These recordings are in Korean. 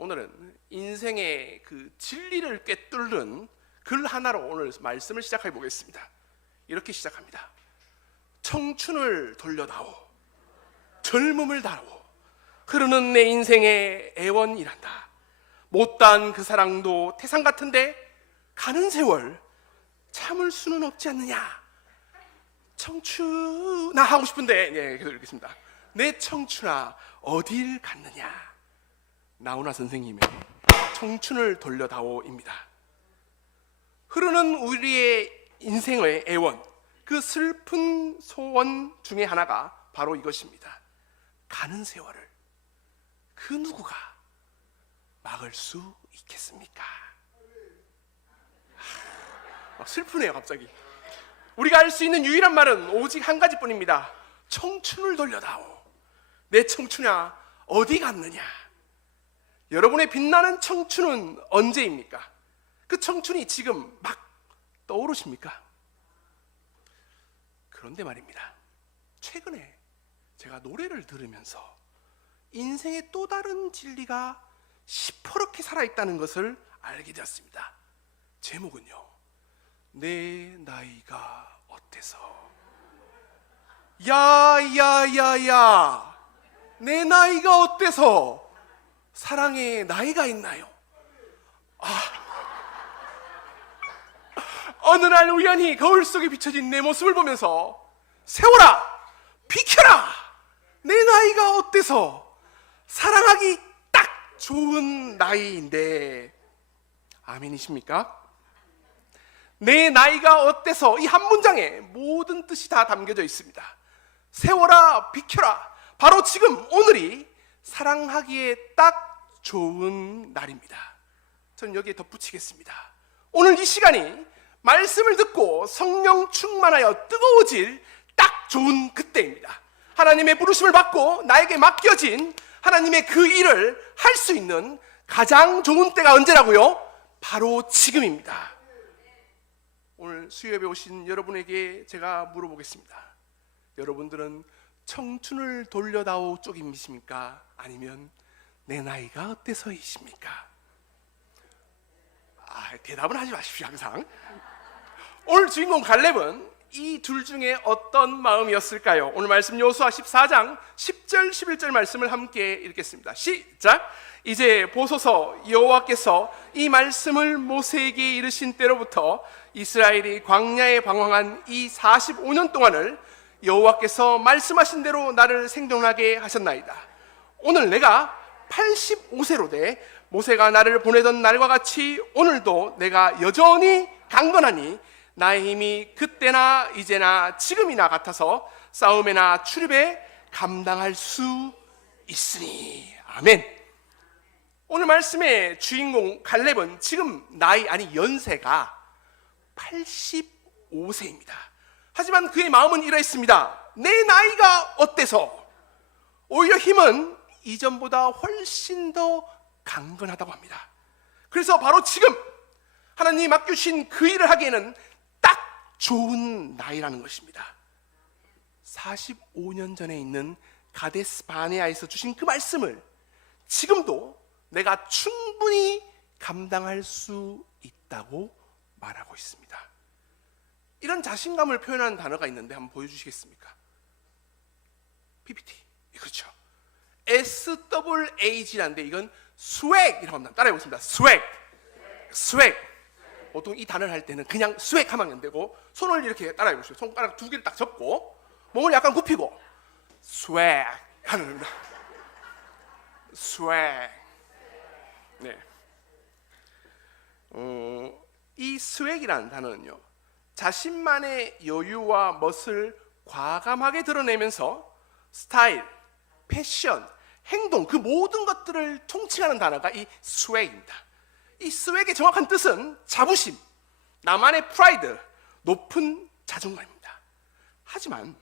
오늘은 인생의 그 진리를 꿰뚫는 글 하나로 오늘 말씀을 시작해 보겠습니다. 이렇게 시작합니다. 청춘을 돌려다오, 젊음을 다오, 흐르는 내 인생의 애원이란다. 못다한 그 사랑도 태산 같은데 가는 세월 참을 수는 없지 않느냐. 청춘아 하고 싶은데 계속 읽겠습니다. 내 청춘아 어딜 갔느냐. 나훈아 선생님의 청춘을 돌려다오입니다. 흐르는 우리의 인생의 애원, 그 슬픈 소원 중에 하나가 바로 이것입니다. 가는 세월을 그 누구가 막을 수 있겠습니까? 슬프네요 갑자기. 우리가 할 수 있는 유일한 말은 오직 한 가지뿐입니다. 청춘을 돌려다오. 내 청춘아 어디 갔느냐. 여러분의 빛나는 청춘은 언제입니까? 그 청춘이 지금 막 떠오르십니까? 그런데 말입니다. 최근에 제가 노래를 들으면서 인생의 또 다른 진리가 시퍼렇게 살아있다는 것을 알게 되었습니다. 제목은요, 내 나이가 어때서. 야야야야, 내 나이가 어때서 사랑에 나이가 있나요? 어느 날 우연히 거울 속에 비춰진 내 모습을 보면서 세월아 비켜라, 내 나이가 어때서 사랑하기 딱 좋은 나이인데. 아멘이십니까? 내 나이가 어때서 이 한 문장에 모든 뜻이 다 담겨져 있습니다. 세월아 비켜라, 바로 지금 오늘이 사랑하기에 딱 좋은 날입니다. 저는 여기에 덧붙이겠습니다. 오늘 이 시간이 말씀을 듣고 성령 충만하여 뜨거워질 딱 좋은 그때입니다. 하나님의 부르심을 받고 나에게 맡겨진 하나님의 그 일을 할 수 있는 가장 좋은 때가 언제라고요? 바로 지금입니다. 오늘 수요예배 오신 여러분에게 제가 물어보겠습니다. 여러분들은 청춘을 돌려다오 쪽이십니까? 아니면 내 나이가 어때서이십니까? 대답은 하지 마십시오. 항상 오늘 주인공 갈렙은 이 둘 중에 어떤 마음이었을까요? 오늘 말씀 여호수아 14장 10절 11절 말씀을 함께 읽겠습니다. 시작. 이제 보소서, 여호와께서 이 말씀을 모세에게 이르신 때로부터 이스라엘이 광야에 방황한 이 45년 동안을 여호와께서 말씀하신 대로 나를 생존하게 하셨나이다. 오늘 내가 85세로 돼 모세가 나를 보내던 날과 같이 오늘도 내가 여전히 강건하니 나의 힘이 그때나 이제나 지금이나 같아서 싸움에나 출입에 감당할 수 있으니. 아멘. 오늘 말씀의 주인공 갈렙은 지금 나이 아니 연세가 85세입니다. 하지만 그의 마음은 이러했습니다. 내 나이가 어때서. 오히려 힘은 이전보다 훨씬 더 강건하다고 합니다. 그래서 바로 지금 하나님이 맡겨주신 그 일을 하기에는 딱 좋은 나이라는 것입니다. 45년 전에 있는 가데스 바네아에서 주신 그 말씀을 지금도 내가 충분히 감당할 수 있다고 말하고 있습니다. 이런 자신감을 표현하는 단어가 있는데 한번 보여주시겠습니까? PPT. 그렇죠. SWAG라는데 이건 스웩이라고 합니다. 따라해보겠습니다. 스웩. 보통 이 단어를 할 때는 그냥 스웩 하면 안 되고 손을 이렇게 따라해보시죠. 손가락 두 개를 딱 접고 몸을 약간 굽히고 스웩 하는 겁니다. 스웩. 네. 이 스웩이라는 단어는요, 자신만의 여유와 멋을 과감하게 드러내면서 스타일, 패션, 행동, 그 모든 것들을 통칭하는 단어가 이 스웩입니다. 이 스웩의 정확한 뜻은 자부심, 나만의 프라이드, 높은 자존감입니다. 하지만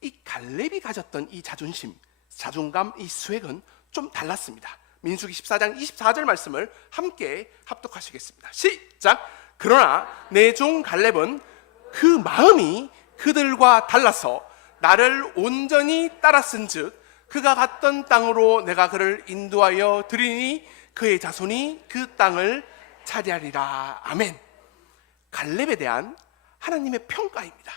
이 갈렙이 가졌던 이 자존심, 자존감, 이 스웩은 좀 달랐습니다. 민수기 14장 24절 말씀을 함께 합독하시겠습니다. 시작. 그러나 내 종 갈렙은 그 마음이 그들과 달라서 나를 온전히 따랐은즉 그가 갔던 땅으로 내가 그를 인도하여 드리니 그의 자손이 그 땅을 차지하리라. 아멘. 갈렙에 대한 하나님의 평가입니다.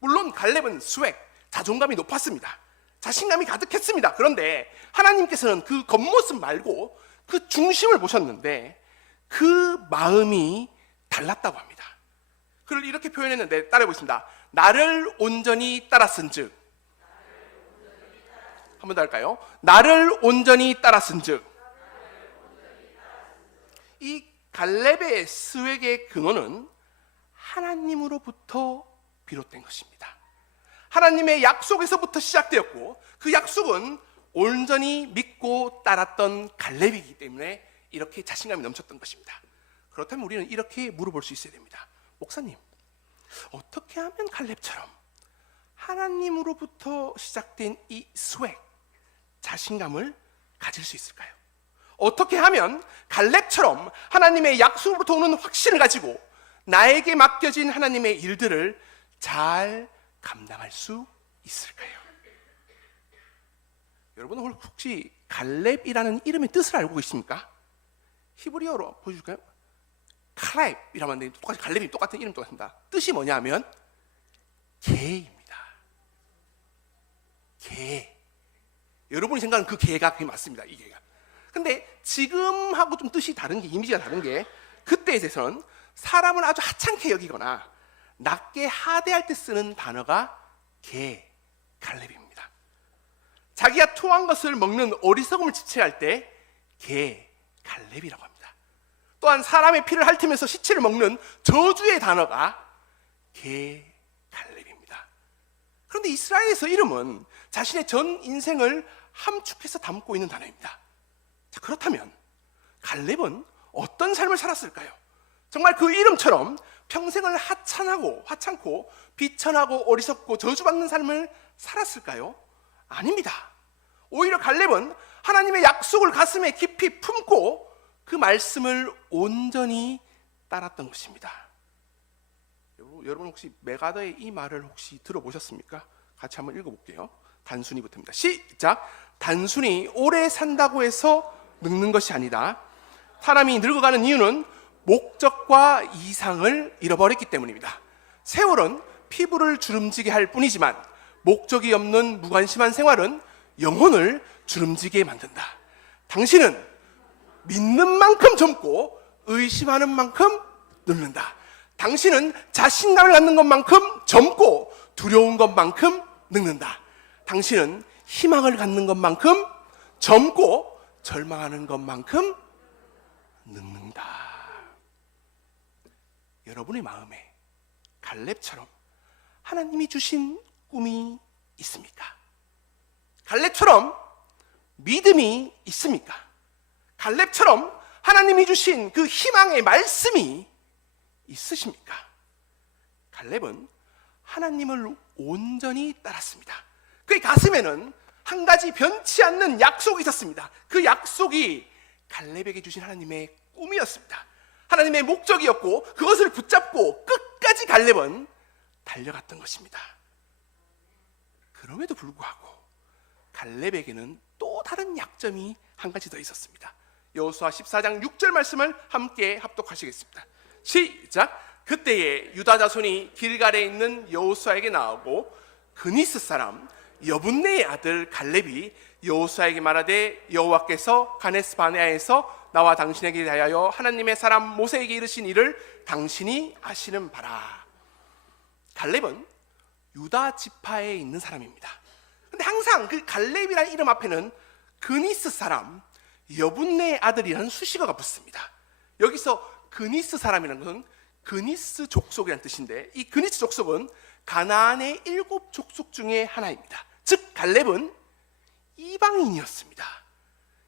물론 갈렙은 스웩, 자존감이 높았습니다. 자신감이 가득했습니다. 그런데 하나님께서는 그 겉모습 말고 그 중심을 보셨는데 그 마음이 달랐다고 합니다. 그를 이렇게 표현했는데 따라해 보겠습니다. 나를 온전히 따랐은즉. 한 번 더 할까요? 나를 온전히 따랐은즉. 이 갈렙의 스웩의 근원은 하나님으로부터 비롯된 것입니다. 하나님의 약속에서부터 시작되었고 그 약속은 온전히 믿고 따랐던 갈렙이기 때문에 이렇게 자신감이 넘쳤던 것입니다. 그렇다면 우리는 이렇게 물어볼 수 있어야 됩니다. 목사님, 어떻게 하면 갈렙처럼 하나님으로부터 시작된 이 스웩, 자신감을 가질 수 있을까요? 어떻게 하면 갈렙처럼 하나님의 약속으로부터 오는 확신을 가지고 나에게 맡겨진 하나님의 일들을 잘 감당할 수 있을까요? 여러분 혹시 갈렙이라는 이름의 뜻을 알고 계십니까? 히브리어로 보여줄까요? 칼렙이라면 똑같이 갈렙이 똑같은 이름 똑같습니다. 뜻이 뭐냐면 개입니다. 개. 여러분이 생각하는 그 개가 그게 맞습니다. 이 개가. 근데 지금하고 좀 뜻이 다른 게, 이미지가 다른 게, 그때에 대해서는 사람을 아주 하찮게 여기거나 낮게 하대할 때 쓰는 단어가 개, 갈렙입니다. 자기가 토한 것을 먹는 어리석음을 지체할 때 개, 갈렙이라고 합니다. 또한 사람의 피를 핥으면서 시체를 먹는 저주의 단어가 개, 갈렙입니다. 그런데 이스라엘에서 이름은 자신의 전 인생을 함축해서 담고 있는 단어입니다. 자, 그렇다면 갈렙은 어떤 삶을 살았을까요? 정말 그 이름처럼 평생을 하찮고 비천하고 어리석고 저주받는 삶을 살았을까요? 아닙니다. 오히려 갈렙은 하나님의 약속을 가슴에 깊이 품고 그 말씀을 온전히 따랐던 것입니다. 여러분 혹시 메가더의 이 말을 혹시 들어보셨습니까? 같이 한번 읽어볼게요. 단순히부터입니다. 시작! 단순히 오래 산다고 해서 늙는 것이 아니다. 사람이 늙어가는 이유는 목적과 이상을 잃어버렸기 때문입니다. 세월은 피부를 주름지게 할 뿐이지만 목적이 없는 무관심한 생활은 영혼을 주름지게 만든다. 당신은 믿는 만큼 젊고 의심하는 만큼 늙는다. 당신은 자신감을 갖는 것만큼 젊고 두려운 것만큼 늙는다. 당신은 희망을 갖는 것만큼 젊고 절망하는 것만큼 늙는다. 여러분의 마음에 갈렙처럼 하나님이 주신 꿈이 있습니까? 갈렙처럼 믿음이 있습니까? 갈렙처럼 하나님이 주신 그 희망의 말씀이 있으십니까? 갈렙은 하나님을 온전히 따랐습니다. 그의 가슴에는 한 가지 변치 않는 약속이 있었습니다. 그 약속이 갈렙에게 주신 하나님의 꿈이었습니다. 하나님의 목적이었고 그것을 붙잡고 끝까지 갈렙은 달려갔던 것입니다. 그럼에도 불구하고 갈렙에게는 또 다른 약점이 한 가지 더 있었습니다. 여호수아 14장 6절 말씀을 함께 합독하시겠습니다. 시작! 그때에 유다 자손이 길갈에 있는 여호수아에게 나오고 그니스 사람 여분네의 아들 갈렙이 여호수아에게 말하되 여호와께서 가데스 바네아에서 나와 당신에게 대하여 하나님의 사람 모세에게 이르신 일을 당신이 아시는 바라. 갈렙은 유다 지파에 있는 사람입니다. 근데 항상 그 갈렙이라는 이름 앞에는 그니스 사람 여분네의 아들이라는 수식어가 붙습니다. 여기서 그니스 사람이라는 것은 그니스 족속이라는 뜻인데 이 그니스 족속은 가나안의 7 족속 중에 하나입니다. 즉 갈렙은 이방인이었습니다.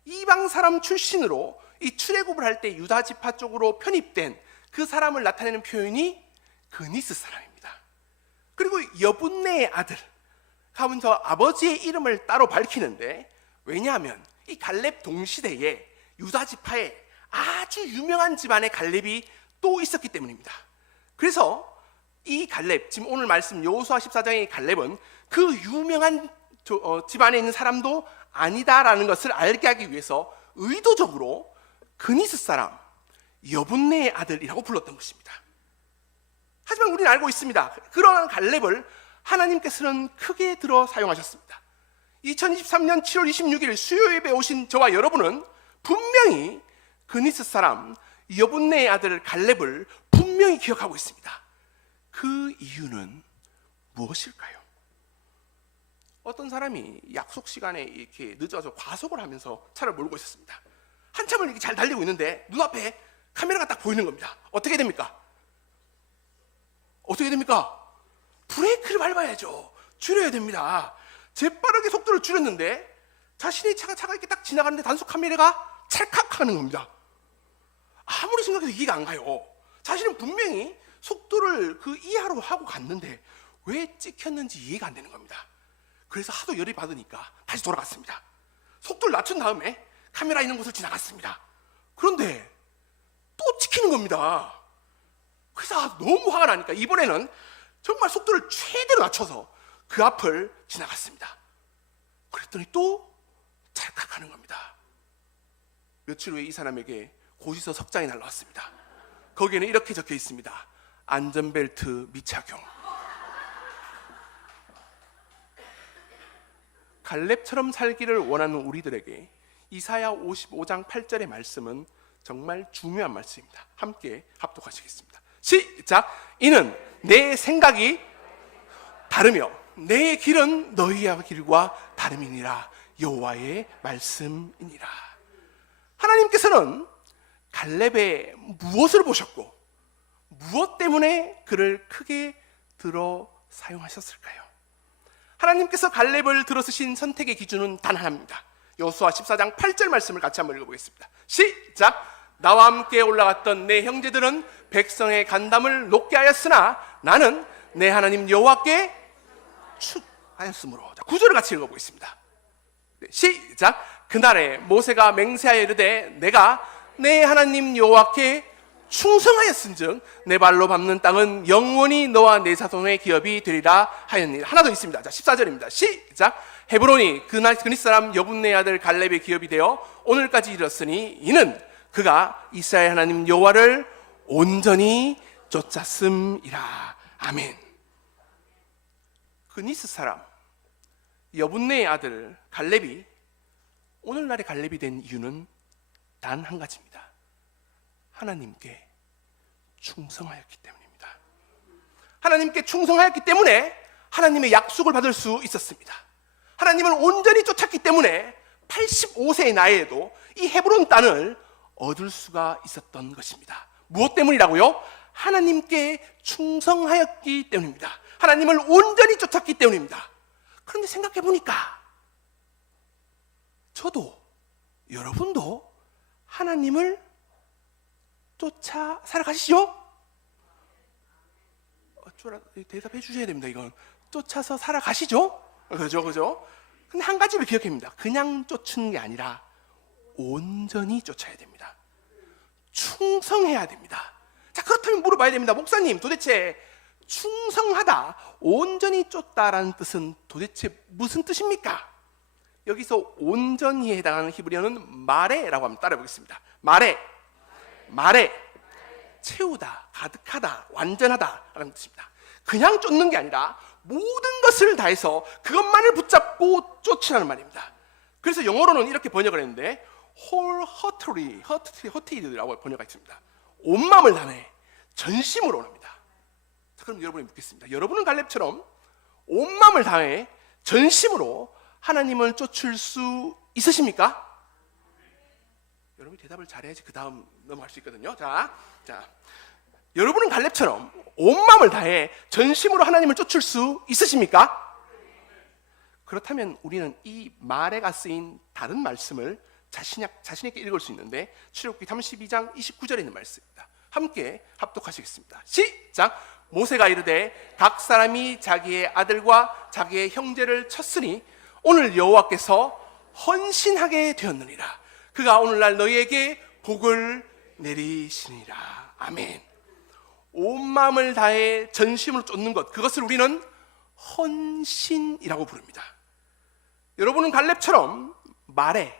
이방 사람 출신으로 이 출애굽을 할 때 유다 지파 쪽으로 편입된 그 사람을 나타내는 표현이 그니스 사람입니다. 그리고 여분네의 아들 하면서 아버지의 이름을 따로 밝히는데, 왜냐하면 이 갈렙 동시대에 유다 지파에 아주 유명한 집안의 갈렙이 또 있었기 때문입니다. 그래서 이 갈렙, 지금 오늘 말씀 여호수아 14장의 갈렙은 그 유명한 집안에 있는 사람도 아니다라는 것을 알게 하기 위해서 의도적으로 그니스 사람 여분네의 아들이라고 불렀던 것입니다. 하지만 우리는 알고 있습니다. 그러한 갈렙을 하나님께서는 크게 들어 사용하셨습니다. 2023년 7월 26일 수요 예배에 오신 저와 여러분은 분명히 그니스 사람 여분네의 아들 갈렙을 분명히 기억하고 있습니다. 그 이유는 무엇일까요? 어떤 사람이 약속 시간에 이렇게 늦어서 과속을 하면서 차를 몰고 있었습니다. 한참을 이렇게 잘 달리고 있는데 눈앞에 카메라가 딱 보이는 겁니다. 어떻게 됩니까? 어떻게 됩니까? 브레이크를 밟아야죠. 줄여야 됩니다. 재빠르게 속도를 줄였는데 자신의 차가 이렇게 딱 지나가는데 단속 카메라가 찰칵하는 겁니다. 아무리 생각해도 이해가 안 가요. 자신은 분명히 속도를 그 이하로 하고 갔는데 왜 찍혔는지 이해가 안 되는 겁니다. 그래서 하도 열이 받으니까 다시 돌아갔습니다. 속도를 낮춘 다음에 카메라 있는 곳을 지나갔습니다. 그런데 또 찍히는 겁니다. 그래서 너무 화가 나니까 이번에는 정말 속도를 최대로 낮춰서 그 앞을 지나갔습니다. 그랬더니 또 찰칵하는 겁니다. 며칠 후에 이 사람에게 고시서 석장이 날라왔습니다. 거기에는 이렇게 적혀 있습니다. 안전벨트 미착용. 갈렙처럼 살기를 원하는 우리들에게 이사야 55장 8절의 말씀은 정말 중요한 말씀입니다. 함께 합독하시겠습니다. 시작! 이는 내 생각이 다르며 내 길은 너희의 길과 다름이니라. 여호와의 말씀이니라. 하나님께서는 갈렙의 무엇을 보셨고 무엇 때문에 그를 크게 들어 사용하셨을까요? 하나님께서 갈렙을 들어 쓰신 선택의 기준은 단 하나입니다. 여호수아 14장 8절 말씀을 같이 한번 읽어보겠습니다. 시작! 나와 함께 올라갔던 내 형제들은 백성의 간담을 높게 하였으나 나는 내 하나님 여호와께 축하였으므로. 9절을 같이 읽어보겠습니다. 시작! 그날에 모세가 맹세하여 이르되 내가 내 하나님 여호와께 충성하였은즉 내 발로 밟는 땅은 영원히 너와 내 자손의 기업이 되리라 하였느니라. 하나 더 있습니다. 자, 14절입니다. 시작! 헤브론이 그날 그니스 사람 여분네 아들 갈렙의 기업이 되어 오늘까지 이르렀으니 이는 그가 이스라엘 하나님 여호와를 온전히 쫓았음이라. 아멘. 그니스 사람 여분네의 아들 갈렙이 오늘날의 갈렙이 된 이유는 단 한 가지입니다. 하나님께 충성하였기 때문입니다. 하나님께 충성하였기 때문에 하나님의 약속을 받을 수 있었습니다. 하나님을 온전히 쫓았기 때문에 85세의 나이에도 이 헤브론 땅을 얻을 수가 있었던 것입니다. 무엇 때문이라고요? 하나님께 충성하였기 때문입니다. 하나님을 온전히 쫓았기 때문입니다. 그런데 생각해 보니까 저도 여러분도 하나님을 쫓아 살아가시죠? 대답해 주셔야 됩니다. 이건 쫓아서 살아가시죠? 그죠? 근데 한 가지를 기억해야 됩니다. 그냥 쫓는 게 아니라 온전히 쫓아야 됩니다. 충성해야 됩니다. 자, 그렇다면 물어봐야 됩니다. 목사님, 도대체 충성하다, 온전히 쫓다라는 뜻은 도대체 무슨 뜻입니까? 여기서 온전히에 해당하는 히브리어는 마레라고 한번 따라 보겠습니다. 마레, 채우다, 가득하다, 완전하다라는 뜻입니다. 그냥 쫓는 게 아니라 모든 것을 다해서 그것만을 붙잡고 쫓으라는 말입니다. 그래서 영어로는 이렇게 번역을 했는데 wholeheartedly라고 번역가 있습니다. 온 마음을 다해 전심으로 합니다. 자, 그럼 여러분이 묻겠습니다. 여러분은 갈렙처럼 온 마음을 다해 전심으로 하나님을 쫓을 수 있으십니까? 여러분이 대답을 잘해야지 그 다음 넘어갈 수 있거든요. 자, 여러분은 갈렙처럼 온 마음을 다해 전심으로 하나님을 쫓을 수 있으십니까? 그렇다면 우리는 이 말에가 쓰인 다른 말씀을 자신있게 읽을 수 있는데 출애굽기 32장 29절에 있는 말씀입니다. 함께 합독하시겠습니다. 시작! 모세가 이르되 각 사람이 자기의 아들과 자기의 형제를 쳤으니 오늘 여호와께서 헌신하게 되었느니라. 그가 오늘날 너희에게 복을 내리시니라. 아멘. 온 마음을 다해 전심으로 쫓는 것, 그것을 우리는 헌신이라고 부릅니다. 여러분은 갈렙처럼 말에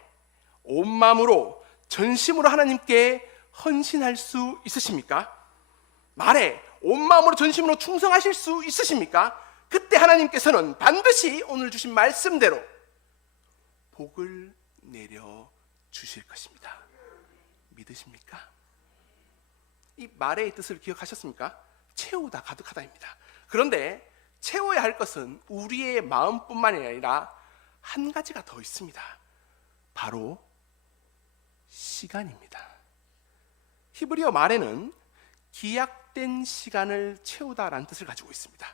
온 마음으로 전심으로 하나님께 헌신할 수 있으십니까? 말에 온 마음으로 전심으로 충성하실 수 있으십니까? 그때 하나님께서는 반드시 오늘 주신 말씀대로 복을 내려 주실 것입니다. 믿으십니까? 이 말의 뜻을 기억하셨습니까? 채우다, 가득하다입니다. 그런데 채워야 할 것은 우리의 마음뿐만이 아니라 한 가지가 더 있습니다. 바로 시간입니다. 히브리어 말에는 기약된 시간을 채우다라는 뜻을 가지고 있습니다.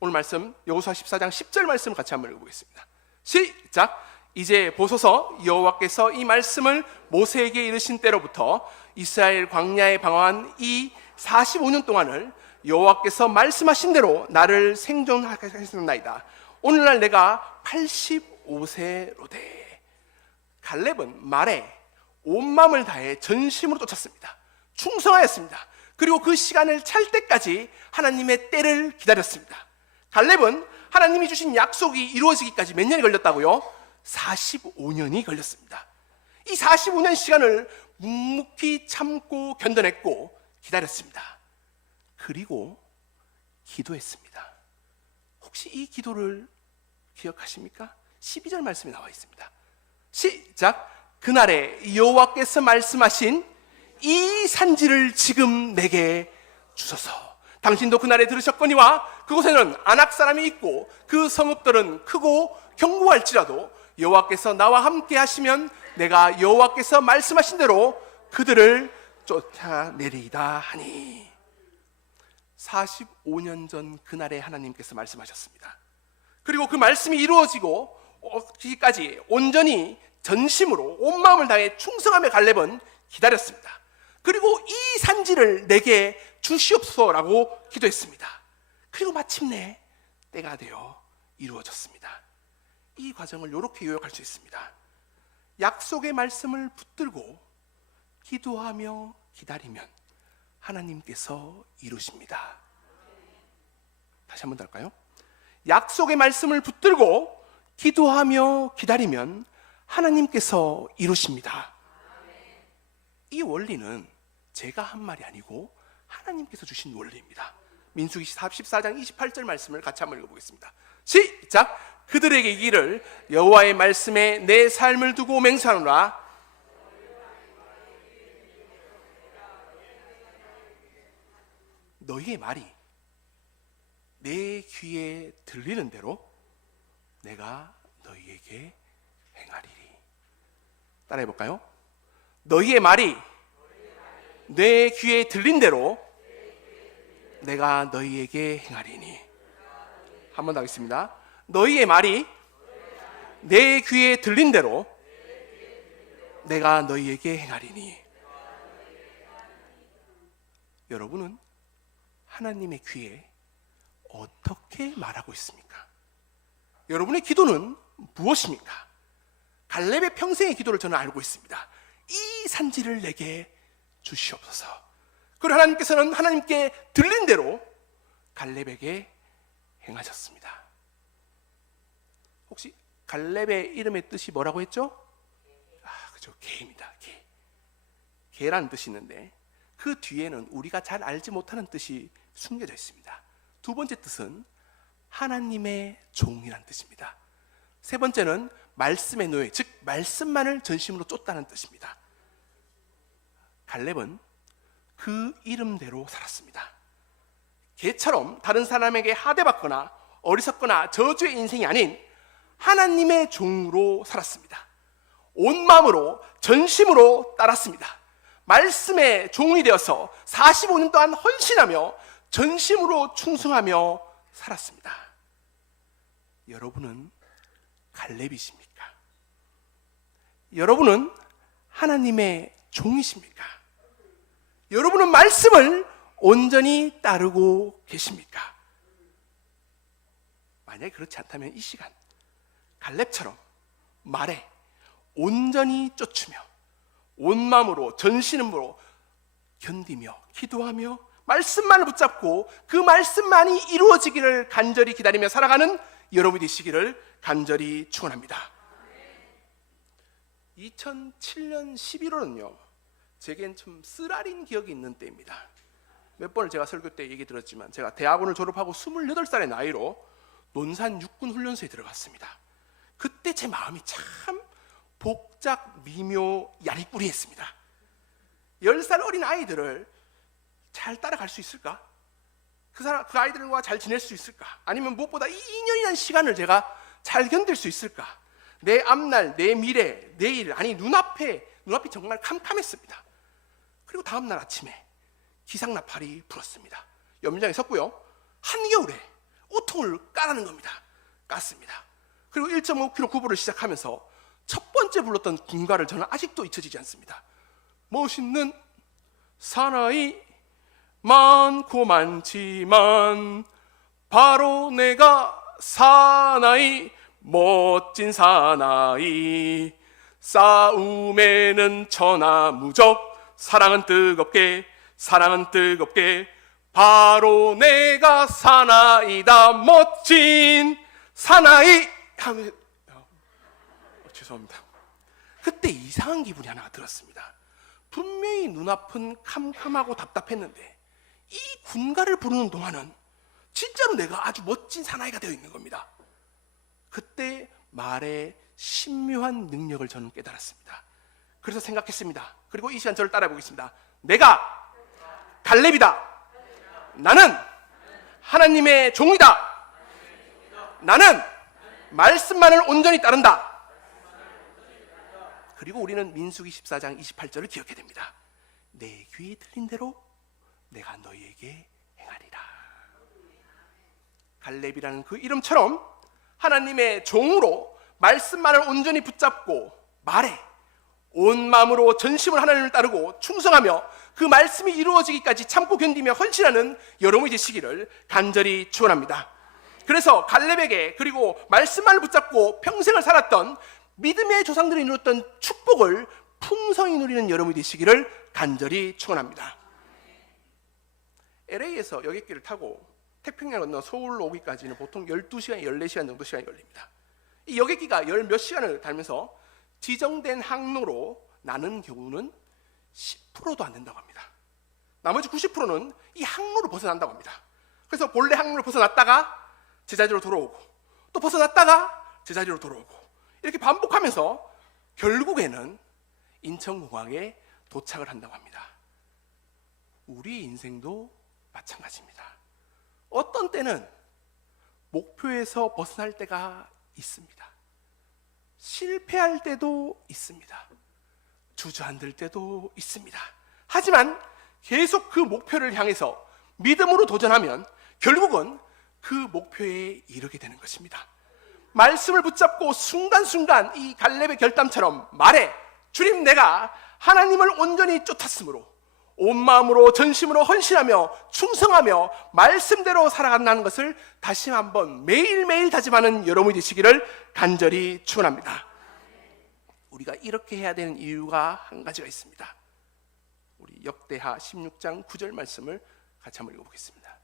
오늘 말씀 여호수아 14장 10절 말씀을 같이 한번 읽어보겠습니다. 시작! 이제 보소서, 여호와께서 이 말씀을 모세에게 이르신 때로부터 이스라엘 광야에 방황한 이 45년 동안을 여호와께서 말씀하신 대로 나를 생존하게 하셨나이다. 오늘날 내가 85세로되. 갈렙은 말에 온 마음을 다해 전심으로 쫓았습니다. 충성하였습니다. 그리고 그 시간을 찰 때까지 하나님의 때를 기다렸습니다. 갈렙은 하나님이 주신 약속이 이루어지기까지 몇 년이 걸렸다고요? 45년이 걸렸습니다. 이 45년 시간을 묵묵히 참고 견뎌냈고 기다렸습니다. 그리고 기도했습니다. 혹시 이 기도를 기억하십니까? 12절 말씀이 나와 있습니다. 시작! 그날에 여호와께서 말씀하신 이 산지를 지금 내게 주소서. 당신도 그날에 들으셨거니와 그곳에는 아낙 사람이 있고 그 성읍들은 크고 견고할지라도 여호와께서 나와 함께 하시면 내가 여호와께서 말씀하신 대로 그들을 쫓아내리이다 하니. 45년 전 그날에 하나님께서 말씀하셨습니다. 그리고 그 말씀이 이루어지고 기까지 온전히 전심으로 온 마음을 다해 충성하며 갈렙은 기다렸습니다. 그리고 이 산지를 내게 주시옵소서라고 기도했습니다. 그리고 마침내 때가 되어 이루어졌습니다. 이 과정을 이렇게 요약할 수 있습니다. 약속의 말씀을 붙들고 기도하며 기다리면 하나님께서 이루십니다. 다시 한번 더 할까요? 약속의 말씀을 붙들고 기도하며 기다리면 하나님께서 이루십니다. 이 원리는 제가 한 말이 아니고 하나님께서 주신 원리입니다. 민수기 14장 28절 말씀을 같이 한번 읽어보겠습니다. 시작! 그들에게 이기를 여호와의 말씀에 내 삶을 두고 맹세하노라. 너희의 말이 내 귀에 들리는 대로 내가 너희에게 행하리리. 따라해 볼까요? 너희의 말이 내 귀에 들린 대로 내가 너희에게 행하리니. 한 번 더 하겠습니다. 너희의 말이 내 귀에 들린 대로 내가 너희에게 행하리니. 여러분은 하나님의 귀에 어떻게 말하고 있습니까? 여러분의 기도는 무엇입니까? 갈렙의 평생의 기도를 저는 알고 있습니다. 이 산지를 내게 주시옵소서. 그리고 하나님께서는 하나님께 들린 대로 갈렙에게 행하셨습니다. 혹시 갈렙의 이름의 뜻이 뭐라고 했죠? 그죠, 개입니다. 개. 개라는 뜻이 있는데 그 뒤에는 우리가 잘 알지 못하는 뜻이 숨겨져 있습니다. 두 번째 뜻은 하나님의 종이라는 뜻입니다. 세 번째는 말씀의 노예, 즉 말씀만을 전심으로 쫓다는 뜻입니다. 갈렙은 그 이름대로 살았습니다. 개처럼 다른 사람에게 하대받거나 어리석거나 저주의 인생이 아닌 하나님의 종으로 살았습니다. 온 마음으로 전심으로 따랐습니다. 말씀의 종이 되어서 45년 동안 헌신하며 전심으로 충성하며 살았습니다. 여러분은 갈렙이십니까? 여러분은 하나님의 종이십니까? 여러분은 말씀을 온전히 따르고 계십니까? 만약에 그렇지 않다면 이 시간 갈렙처럼 말에 온전히 쫓으며 온 마음으로 전심으로 견디며 기도하며 말씀만을 붙잡고 그 말씀만이 이루어지기를 간절히 기다리며 살아가는 여러분이 되시기를 간절히 축원합니다. 2007년 11월은요 제겐 좀 쓰라린 기억이 있는 때입니다. 몇 번을 제가 설교 때 얘기 들었지만 제가 대학원을 졸업하고 28살의 나이로 논산 육군훈련소에 들어갔습니다. 그때 제 마음이 참 복작 미묘 야리꾸리했습니다. 10살 어린 아이들을 잘 따라갈 수 있을까? 그 아이들과 잘 지낼 수 있을까? 아니면 무엇보다 이 2년이라는 시간을 제가 잘 견딜 수 있을까? 내 앞날, 내 미래, 내일, 아니 눈앞이 정말 캄캄했습니다. 그리고 다음날 아침에 기상나팔이 불었습니다. 연장에 섰고요. 한겨울에 우통을 까라는 겁니다. 깠습니다. 그리고 1.5km 구보를 시작하면서 첫 번째 불렀던 군가를 저는 아직도 잊혀지지 않습니다. 멋있는 사나이 많고 많지만 바로 내가 사나이 멋진 사나이 싸움에는 천하무적 사랑은 뜨겁게 바로 내가 사나이다 멋진 사나이 하면 죄송합니다. 그때 이상한 기분이 하나 들었습니다. 분명히 눈앞은 캄캄하고 답답했는데 이 군가를 부르는 동안은 진짜로 내가 아주 멋진 사나이가 되어 있는 겁니다. 그때 말에 신묘한 능력을 저는 깨달았습니다. 그래서 생각했습니다. 그리고 이 시간 저를 따라해 보겠습니다. 내가 갈렙이다. 나는 하나님의 종이다. 나는 말씀만을 온전히 따른다. 그리고 우리는 민수기 14장 28절을 기억해야 됩니다. 내 귀에 들린 대로 내가 너희에게 행하리라. 갈렙이라는 그 이름처럼 하나님의 종으로 말씀만을 온전히 붙잡고 말에 온 마음으로 전심을 하나님을 따르고 충성하며 그 말씀이 이루어지기까지 참고 견디며 헌신하는 여러분이 되시기를 간절히 축원합니다. 그래서 갈렙에게 그리고 말씀만을 붙잡고 평생을 살았던 믿음의 조상들이 누렸던 축복을 풍성히 누리는 여러분이 되시기를 간절히 축원합니다. LA에서 여객기를 타고 태평양 건너 서울로 오기까지는 보통 12시간, 14시간 정도 시간이 걸립니다. 이 여객기가 열 몇 시간을 달면서 지정된 항로로 나는 경우는 10%도 안 된다고 합니다. 나머지 90%는 이 항로를 벗어난다고 합니다. 그래서 본래 항로를 벗어났다가 제자리로 돌아오고 또 벗어났다가 제자리로 돌아오고 이렇게 반복하면서 결국에는 인천공항에 도착을 한다고 합니다. 우리의 인생도 마찬가지입니다. 어떤 때는 목표에서 벗어날 때가 있습니다. 실패할 때도 있습니다. 주저앉을 때도 있습니다. 하지만 계속 그 목표를 향해서 믿음으로 도전하면 결국은 그 목표에 이르게 되는 것입니다. 말씀을 붙잡고 순간순간 이 갈렙의 결단처럼 말해 주님 내가 하나님을 온전히 쫓았으므로 온 마음으로 전심으로 헌신하며 충성하며 말씀대로 살아간다는 것을 다시 한번 매일매일 다짐하는 여러분이 되시기를 간절히 축원합니다. 우리가 이렇게 해야 되는 이유가 한 가지가 있습니다. 우리 역대하 16장 9절 말씀을 같이 한번 읽어보겠습니다.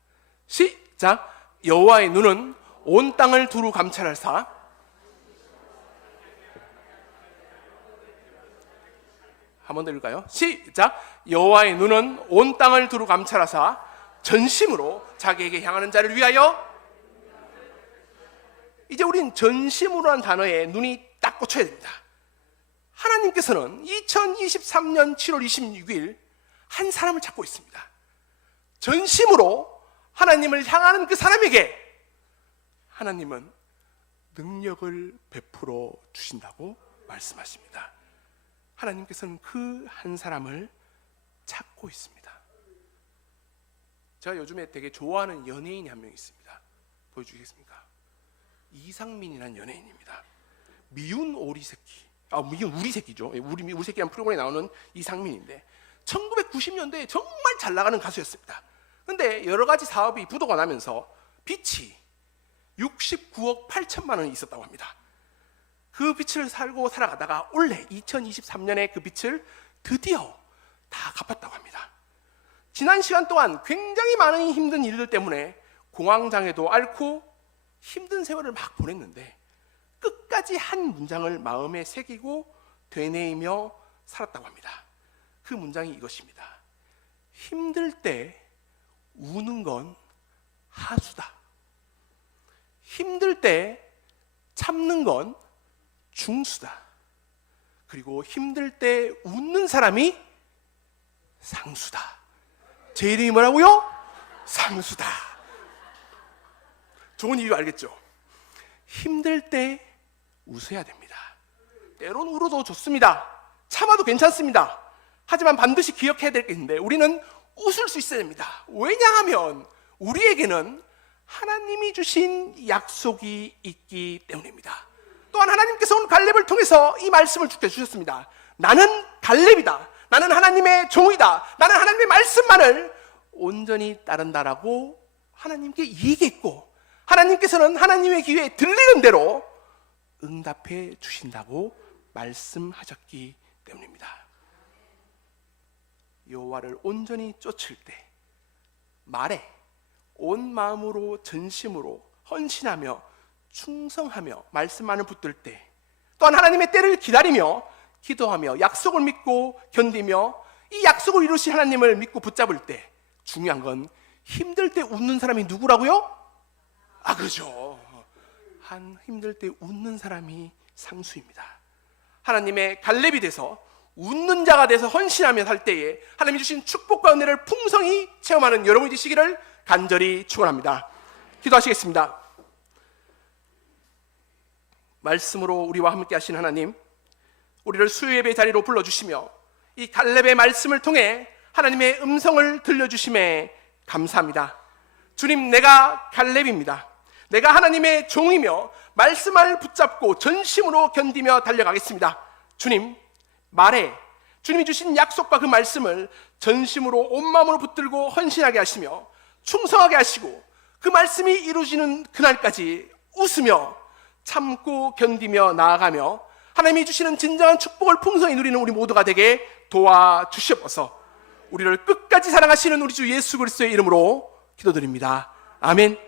시작. 여호와의 눈은 온 땅을 두루 감찰하사 한 번 더 읽을까요? 시작. 여호와의 눈은 온 땅을 두루 감찰하사 전심으로 자기에게 향하는 자를 위하여. 이제 우린 전심으로라는 단어에 눈이 딱 꽂혀야 됩니다. 하나님께서는 2023년 7월 26일 한 사람을 찾고 있습니다. 전심으로 하나님을 향하는 그 사람에게 하나님은 능력을 베풀어 주신다고 말씀하십니다. 하나님께서는 그 한 사람을 찾고 있습니다. 제가 요즘에 되게 좋아하는 연예인이 한 명 있습니다. 보여주시겠습니까? 이상민이라는 연예인입니다. 미운 우리 새끼죠. 우리 새끼라는 프로그램에 나오는 이상민인데 1990년대에 정말 잘 나가는 가수였습니다. 근데 여러 가지 사업이 부도가 나면서 빚이 69억 8천만 원이 있었다고 합니다. 그 빚을 살고 살아가다가 올해 2023년에 그 빚을 드디어 다 갚았다고 합니다. 지난 시간 동안 굉장히 많은 힘든 일들 때문에 공황장애도 앓고 힘든 세월을 막 보냈는데 끝까지 한 문장을 마음에 새기고 되뇌이며 살았다고 합니다. 그 문장이 이것입니다. 힘들 때 우는 건 하수다. 힘들 때 참는 건 중수다. 그리고 힘들 때 웃는 사람이 상수다. 제 이름이 뭐라고요? 상수다. 좋은 이유 알겠죠? 힘들 때 웃어야 됩니다. 때론 울어도 좋습니다. 참아도 괜찮습니다. 하지만 반드시 기억해야 될 게 있는데 우리는 웃을 수 있어야 됩니다. 왜냐하면 우리에게는 하나님이 주신 약속이 있기 때문입니다. 또한 하나님께서 오늘 갈렙을 통해서 이 말씀을 주셨습니다. 나는 갈렙이다. 나는 하나님의 종이다. 나는 하나님의 말씀만을 온전히 따른다라고 하나님께 얘기했고, 하나님께서는 하나님의 귀에 들리는 대로 응답해 주신다고 말씀하셨기 때문입니다. 여호와를 온전히 쫓을 때, 말에 온 마음으로 전심으로 헌신하며 충성하며 말씀만을 붙들 때, 또한 하나님의 때를 기다리며 기도하며 약속을 믿고 견디며 이 약속을 이루신 하나님을 믿고 붙잡을 때, 중요한 건 힘들 때 웃는 사람이 누구라고요? 그죠. 힘들 때 웃는 사람이 상수입니다. 하나님의 갈렙이 돼서 웃는 자가 돼서 헌신하며 살 때에 하나님이 주신 축복과 은혜를 풍성히 체험하는 여러분이 되시기를 간절히 축원합니다. 기도하시겠습니다. 말씀으로 우리와 함께 하신 하나님, 우리를 수요예배 자리로 불러주시며 이 갈렙의 말씀을 통해 하나님의 음성을 들려주심에 감사합니다. 주님, 내가 갈렙입니다. 내가 하나님의 종이며 말씀을 붙잡고 전심으로 견디며 달려가겠습니다. 주님, 말에 주님이 주신 약속과 그 말씀을 전심으로 온 마음으로 붙들고 헌신하게 하시며 충성하게 하시고 그 말씀이 이루어지는 그날까지 웃으며 참고 견디며 나아가며 하나님이 주시는 진정한 축복을 풍성히 누리는 우리 모두가 되게 도와주시옵소서. 우리를 끝까지 사랑하시는 우리 주 예수 그리스도의 이름으로 기도드립니다. 아멘.